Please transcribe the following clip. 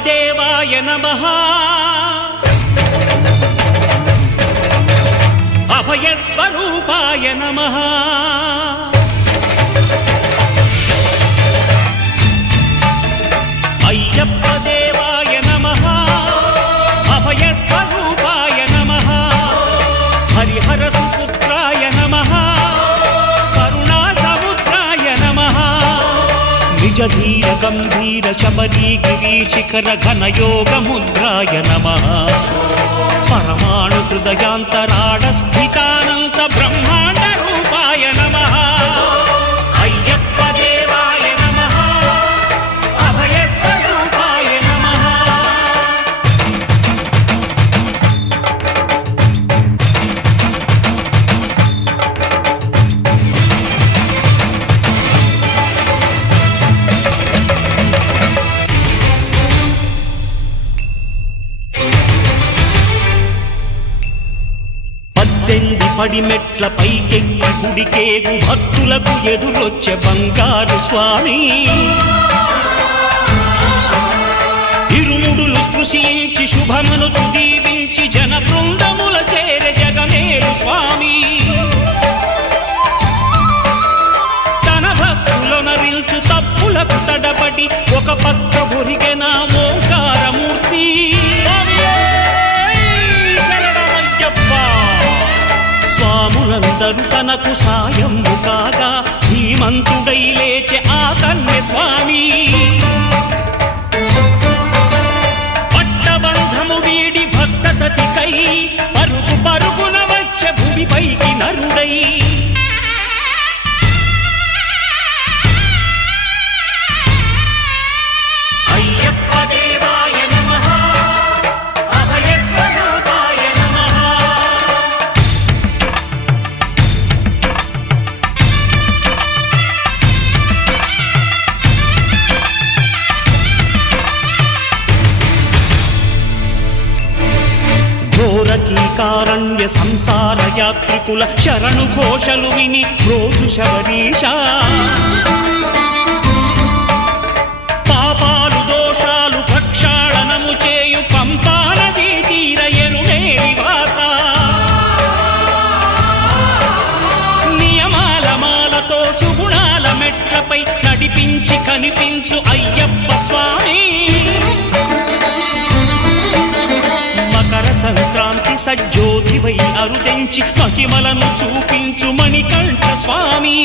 దేవాయ నమః అభయ స్వరూపాయ నమః అయ్యప్ప దేవాయ నమః అభయ స్వరూపాయ నమః హరిహర సుపుత్రాయ నమః కరుణా సముద్రాయ నమః నిజ ధీర గంభీర శబరీ గిరీశిఖర ఘనయోగ ముద్రాయ నమః పరమాణు హృదయాంతరాళ స్థితానంత బ్రహ్మాండ రూపాయ నమః అయ్యప్ప దేవాయ నమః అభయ స్వరూపాయ నమః పడిమెట్ల పైకెక్కి గుడికేగు భక్తులకు ఎదురొచ్చే బంగారు స్వామి ఇరుముడులు స్పృశించి శుభమనుచు దీవించి జన బృందముల చేరే జగమేలు స్వామి తన భక్తులొనరిల్చు తప్పులకు తడబడి ఒక పక్క ఒరిగెన ఓంకారమూర్తి స్వాములందరూ తనకు సాయము కాగా ధీమంతుడై లేచే ఆ కన్య స్వామి పట్టబంధము వీడి భక్తతతికై పరుగు పరుగున వచ్చే భూమిపైకి నరుడై అయ్యప్ప దేవాయ నమః అభయ స్వరూపాయ నమః ఘోరకీకారణ్య సంసార యాత్రికుల శరణు ఘోషలు విని రోజు శబరీశ పాపాలు దోషాలు ప్రక్షాళనము చేయు పంపా నదీ తీర ఎరుమే నివాస నియమాల మాలతో సుగుణాల మెట్లపై నడిపించి కనిపించు అయ్యప్ప స్వామి మకర సంక్రాంతి సజ్జోతివై అరుదెంచి మహిమలను చూపించు మణికంఠ స్వామి